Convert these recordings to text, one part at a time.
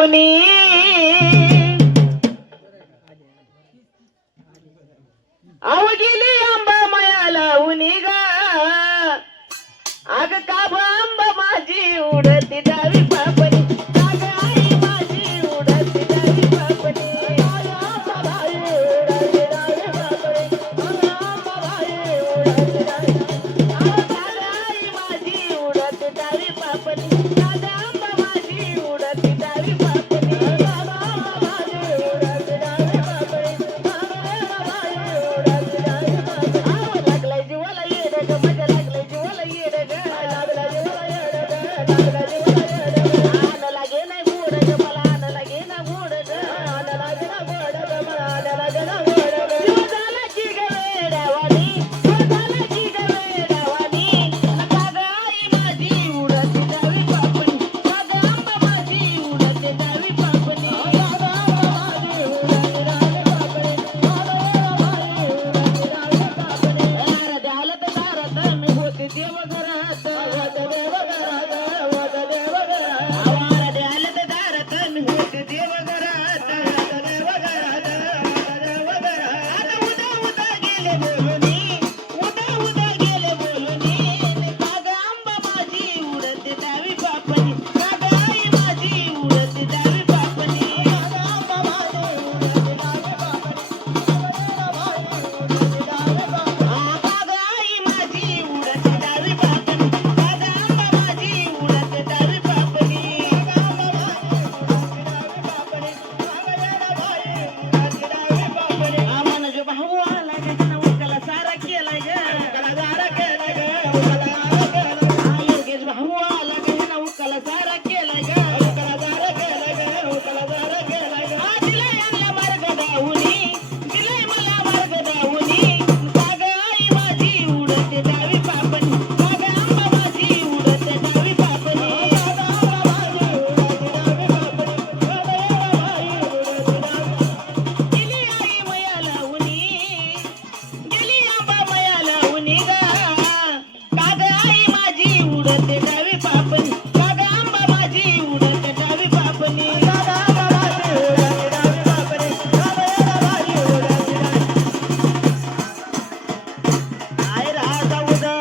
लावणी आव गेली आंबा माया लावणी ग अग काब आंबा माझी उडती डावी पापणी अग आई माझी उडती डावी पापणी आंबा बाई उडती डावी पापणी आंबा बाई उडती डावी अग आई माझी उडती डावी पापणी अग आंबा माझी उडती डावी पापणी आंबा माझी उडती डावी पापणी लागलाय जीवाला येड ग माझ्या लागलाय जीवाला येड ग लागला जीवाला येड ग लागला जीवाला येड ग आण लागे नाही गोड ग मला आण लागे ना गोड ग आण लागे ना गोड ग मला आण लागे ना गोड ग जीव झाला की ग वेड्यावानी जीव झाला की ग वेड्यावानी काग आई माझी उडती डावी पापणी काग आंबा माझी उडती डावी पापणी काग आंबा माझी उडती डावी पापणी काग आंबा माझी उडती डावी पापणी आरद्याला तर दारात मी होते देव घरात होत देव घरात होत देव घरात आरद्याला तर दारात मी होते देव घरात होत देव घरात होत देव घरात आता उदा उदा गेले बोलूनी उदा उदा गेले बोलूनी काग आंबा माझी उडते डावी पापणी काग आई माझी उडते डावी पापणी काग आंबा माझी उडते डावी पापणी काग आई माझी उडते डावी पापणी काग आंबा माझी उडते डावी पापणी आम्हाला जो भाऊ आला त्याच्या उकाला सारा केलाय ग उकाला सारा केलाय ग उकाला योगेश भाऊ आला त्याच्या उकाला सारा केलाय ग उकाला सारा केलाय ग उकाला सारा केलाय ग दिलाय आणला मार्ग दाहुनी दिलाय मला मार्ग दाहुनी काग आई माझी उडते डावी पापणी काग आंबा माझी उडते डावी पापणी काग आंबा माझी उडते डावी पापणी काग आंबा माझी उडते डावी गेली आई मया लावणी गेली आंबा मया लावणी ग काग आई माझी उडते डावी पापणी काग आंबा माझी उडते डावी पापणी काग आंबा माझी उडते डावी पापणी काग आंबा माझी उडते डावी आय राजा उदा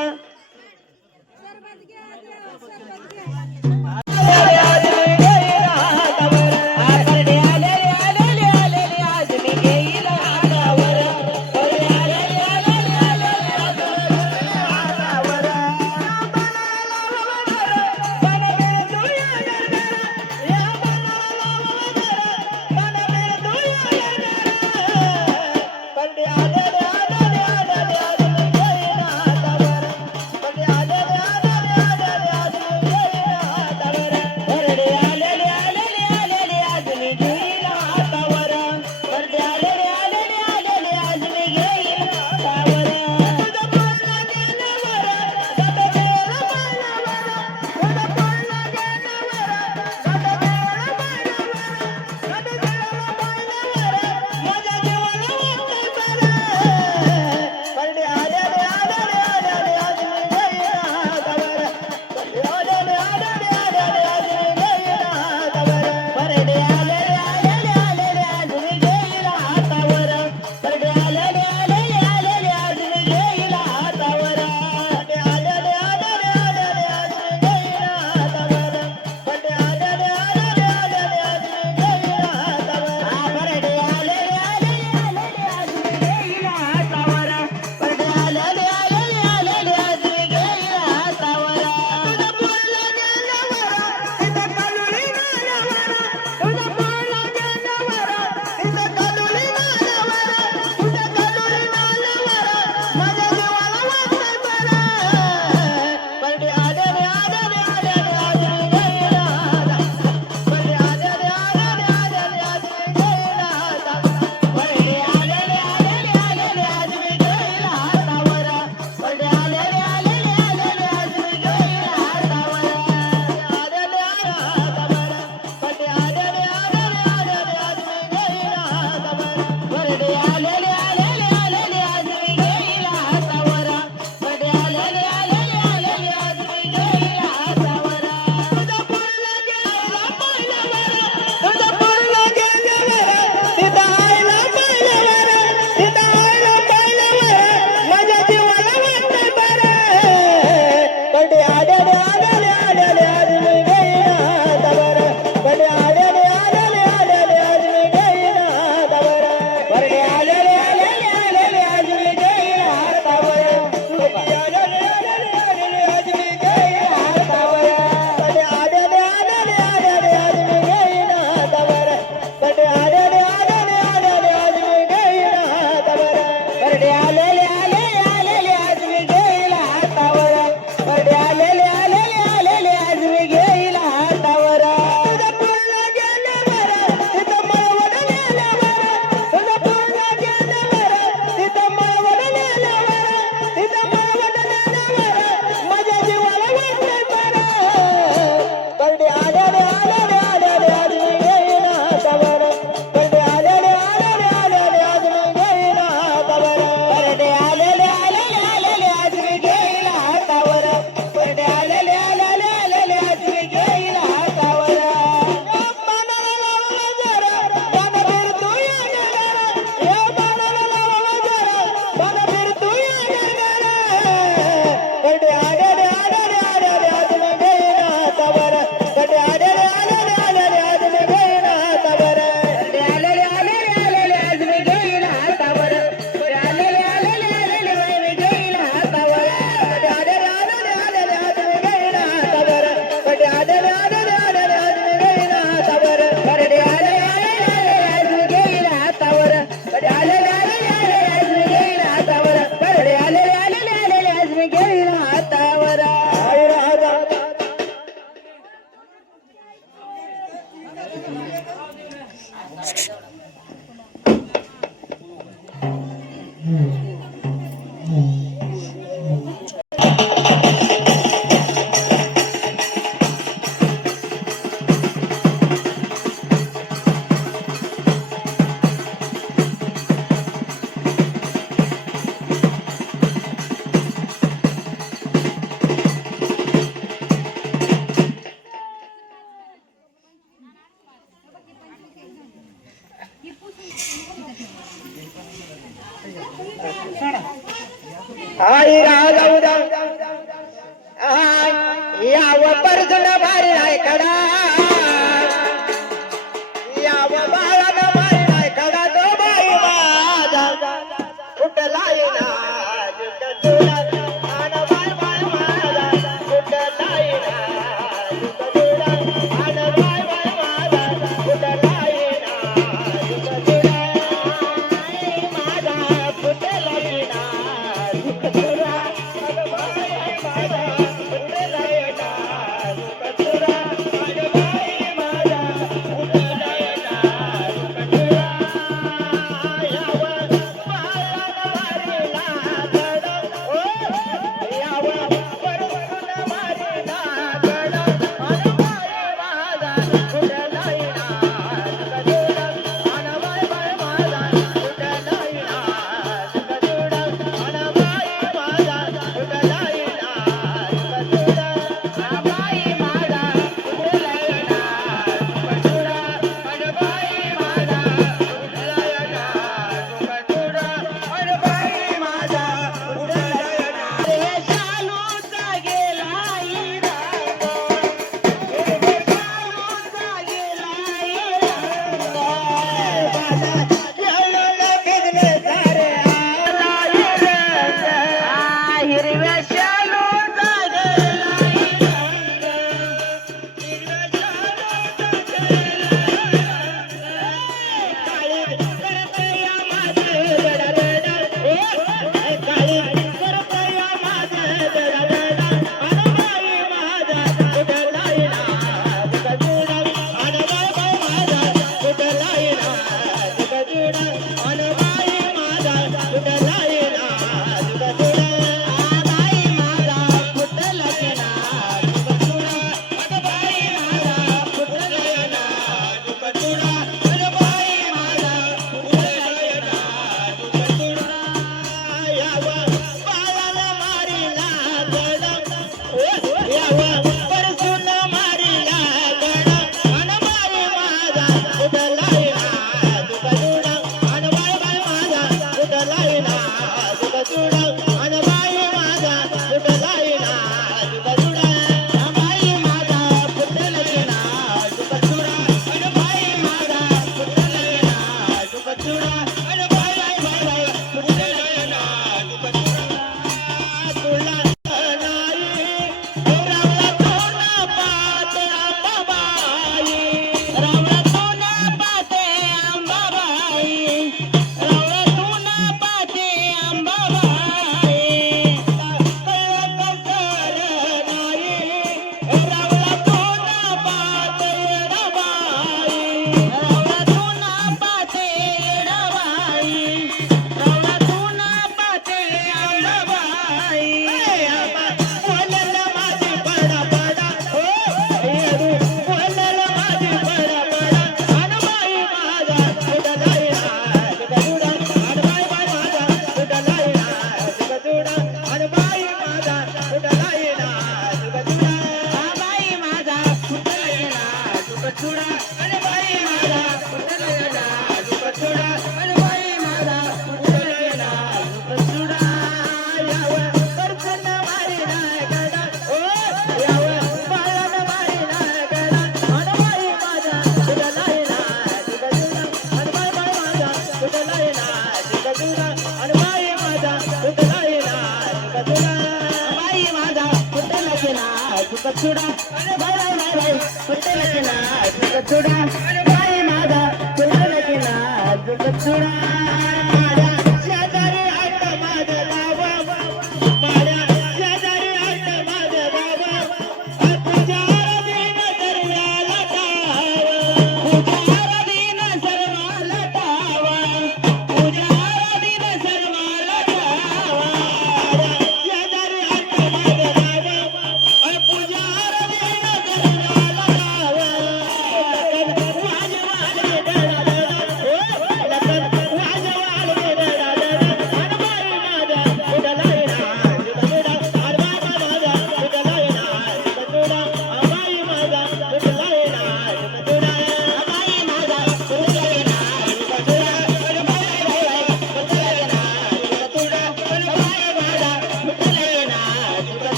आई राजा याव परजन भारी नाही कडा याव बाळान भारी नाही कडा तो बाई माझा कुठला येणार कचुडा अरे भाई भाई भाई कुत्ते लगे ना कचुडा अरे भाई मादा कुत्ते लगे ना कचुडा शेजारी आट माद बाबा माड्या शेजारी आट माद बाबा तुझ्या दिन सर्वाला तुझ्या दिन सर्वाला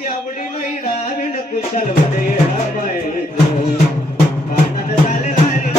माती आवडी नाही डावीन कुशल मध्ये येडामायचो पानानं झाले लाली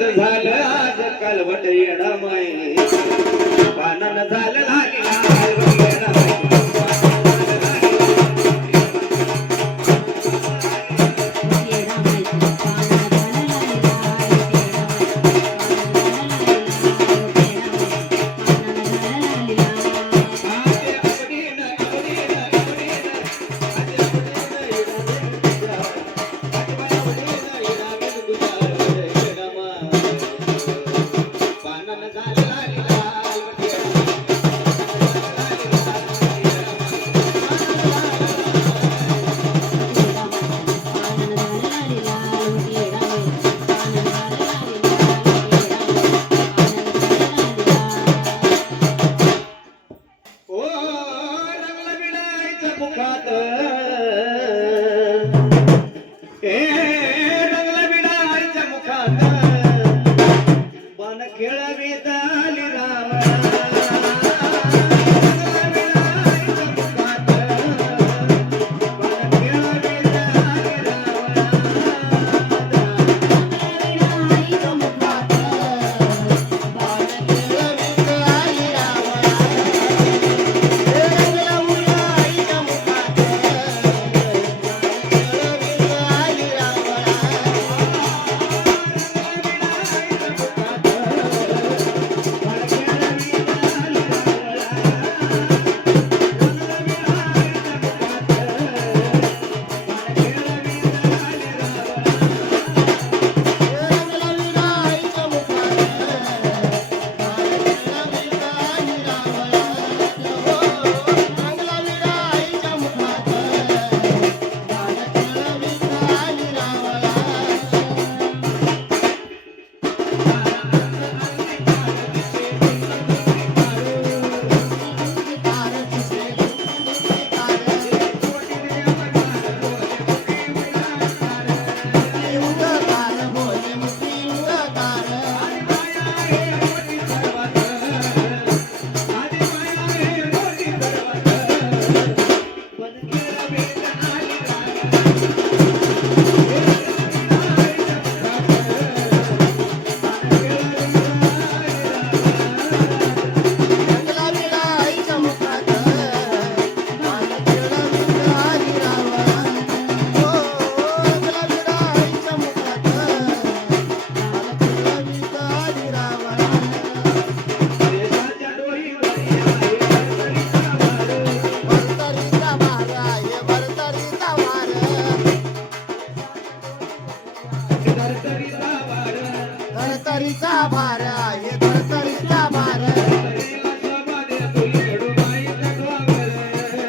झालं आज कालवट येडामाई पानानं झालं लाली लाल येडामाई भार आहे धरतरीचा भार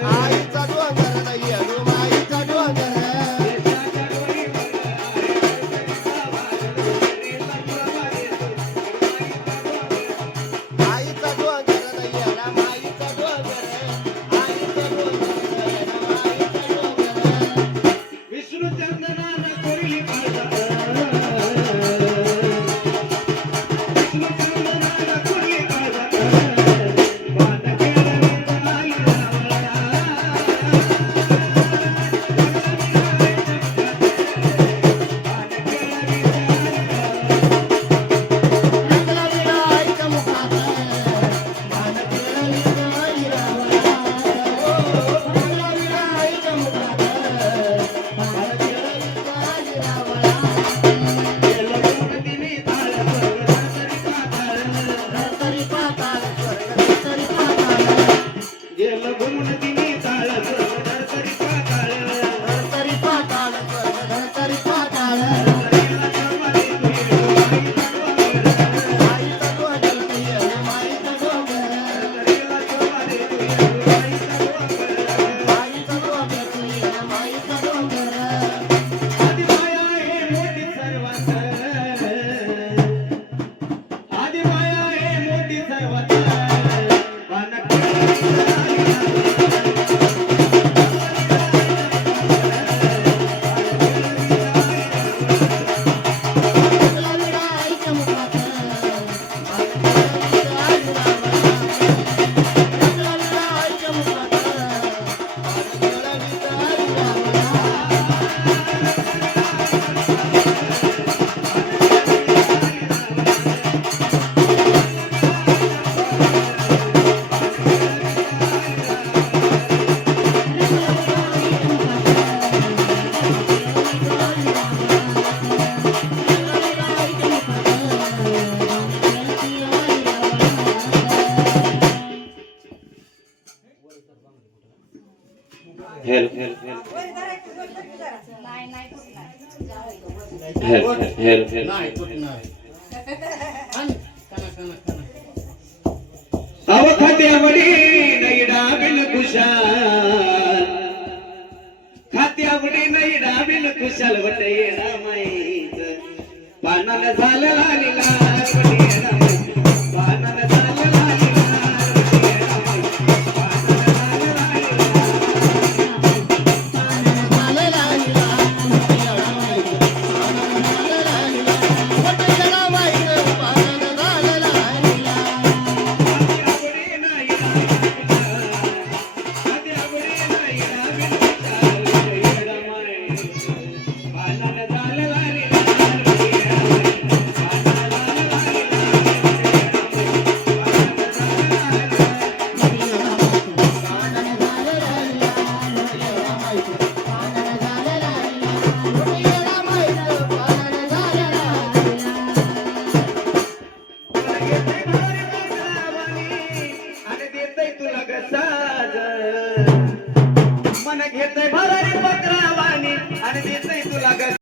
आईचा डोंगर नाही माईचा डोंगर आईचा डोंगर नाही माईचा डोंगर आईचा डोंगर माईचा डोंगर विष्णू चंदनानं कोरली पाळता विष्णू चंदनानं कोरली पाळता वाट केळवी जनाली खात्यावडी नाही डाबिल कुशाल खात्यावडी नाही डाबिल कुशाल वट येणार माहीत पानाला झालं लालीला